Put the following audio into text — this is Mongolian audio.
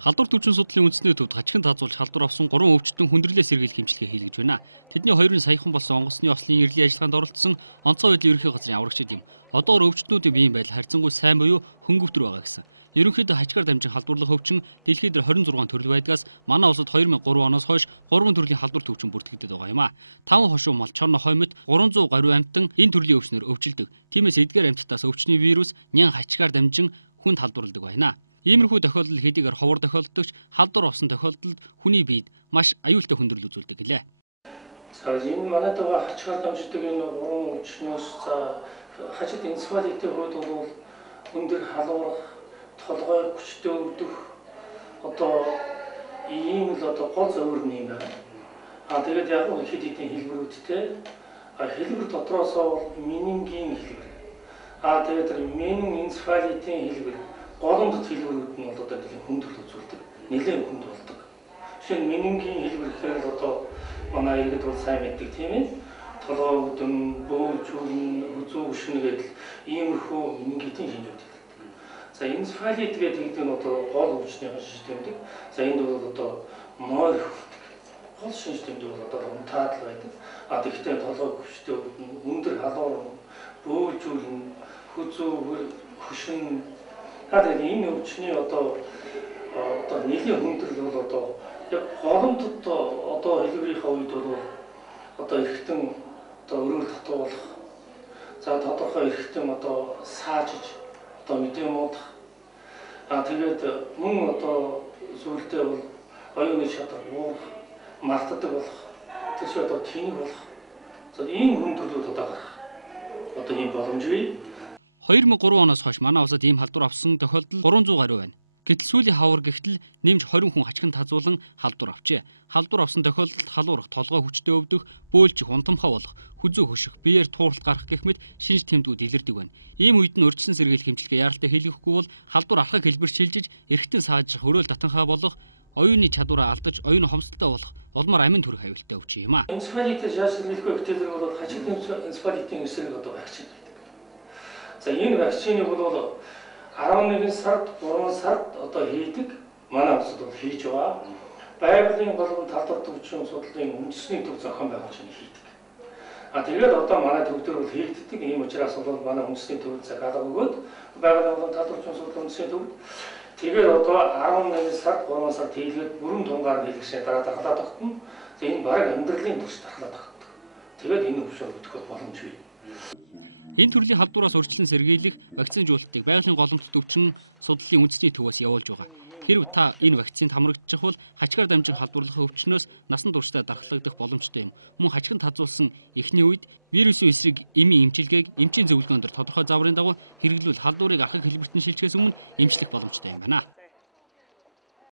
Халдвар төвчин судлалын үндэсний төвд хачигт хазуулж халдвар авсан 3 өвчтөн хүндрэлээ сэргийлэх хэмжлэгээ хийлгэж байна. Тэдний 2-ын саяхан болсон онгоцны ослын эрлийн ажиллагаанд оролцсон онцгой байдлын ерөнхий газрын аврагчид юм. Одоогор өвчтнүүдийн биеийн байдал харьцангуй сайн буюу хөнгөвтөр байгаа гэсэн. Ерөнхийдөө хачгаар дамжин халдварлах өвчин дэлхийд 26 төрөл байдгаас манай улсад 2003 оноос хойш 3 төрлийн халдвар төвчин бүртгэгдээд байгаа юм а. 5 хошуу мал, чон хоймит 300 гаруй амьтан энэ төрлийн өвчнөр өвчлөдөг. Тиймээс эдгээр амьтдаас өвчний вирус нян хачгаар дамжин хүнд халдварладаг байна. Иймэрхүү тохиолдол хэдийгээр ховор тохиолддогч халдвар авсан тохиолдолд хүний биед маш аюултай хүндрэл үзүүлдэг гэлээ. За энэ манайд байгаа хачгаар дамждаг энэ уран өвчнөөс хачид энцефалитийн хувьд бол хүндэр халуурах, толгой хүчтэй өвдөх одоо ийм л одоо гол зөвөрн юм байна. Тэгээд яг нь хэд хэдийн хэлбэрүүдтэй хэлбэр дотроосоо менингийн хэлбэр. Тэгээд менин энцефалитийн хэлбэр голомдод хэлбэрүүд нь одоо хүндрэл үзүүлдэг. Нэлээд хүнд болдог. Жишээ нь менингийн хэлбэр гэхээр одоо манай иргэд бол сайн мэддэг тийм ээ. Толгой өвдөн, бөөн чүрэн, хүзүү өшнө гэдэг иймэрхүү менингитийн шинжүүд. За энцефалит гэдэг нь одоо гол өвчний шинжтэй. За энд бол одоо морь гол шинжтэй бол одоо унтаадал байдаг. Тэгэхдээ толгой хүчтэй өндөр халуун, бөөн чүрэн, хүзүү хөшин тэгээд энэ өвчний одоо нэлийн хүндрэл бол одоо яг голомдод одоо хэлбэрийнхаа үед бол одоо эргэтэн одоо өрөөл татуулах, за тодорхой эргэтэн одоо саажиж одоо мэдэм уудах. Тэгээд мөн одоо зүйлдээ бол оюуны шадар уурах, мартдаг болох, тийш одоо тэнэг болох. За ийм хүндрэлүүд одоо гарах. Одоо ийм боломжгүй. 2003 оноос хойш манай улсад ийм халдвар авсан тохиолдол 300 гаруй байна. Гэтэл сүүлийн хавар гихтэл нэмж 20 хүн хачигт хазуулан халдвар авчээ. Халдвар авсан тохиолдолд халуурах, толгой хүчтэй өвдөх, бөөлжих, унтамхай болох, хүзүү хөших, биеэр тууралт гарах гэх мэт шинж тэмдгүүд илэрдэг байна. Ийм үед нь урьдчилан сэргийлэх хэмжлэгээ яаралтай хийлгэхгүй бол халдвар алхах хэлбэр шилжиж, эргэтэн саажих, хөрөөл татанхай болох, оюуны чадвараа алдаж, оюун хомсдолтой болох улмаар амин төрөх аюултай өвчин юм а. Энцефалитээс яаж сэргийлэхгүй гэтэл бол хачигт энцефалитийн эсрэг одоо вакцин байдаг. За энэ вакциныг бол 11 сард 3 сард одоо хийдэг. Манай улсад бол хийж байгаа. Байгалийн болон талбар төвчин судлалын үндэсний төв зохион байгуулагчид хийдэг. Тэгээд одоо манай төв дээр бол хийгддэг. Ийм учраас бол манай үндэсний төв захиалга өгөөд байгалийн болон талбар төвчин судлалын үндэсний төвд тэгээд одоо 11 сард 3 сард хийлгээд бүрэн тунгаар хийлгэсний дараа дахлаад тогтно. Энэ баг амьдралын турш дахлаад тогтдог. Тэгээд энэ өвчнөд өгөх боломжгүй. Энэ төрлийн халдвараас урьдчилан сэргийлэх вакцинжуулалтыг байгалийн голомтод өвчин судлалын үндэсний төвөөс явуулж байгаа. Хэрв та энэ вакцинд хамрагдчих бол хачгаар дамжин халдварлах өвчнөөс насан туршдаа дархлагдах боломжтой юм. Мөн хачигт хазуулсан эхний үед вирусын эсрэг эмийн эмчилгээг эмчийн зөвлөгөөнөөр тодорхой загварын дагуу хэрэглүүл халдварыг архаг хэлбэрт нь шилжихээс өмнө эмчлэх боломжтой юм байна.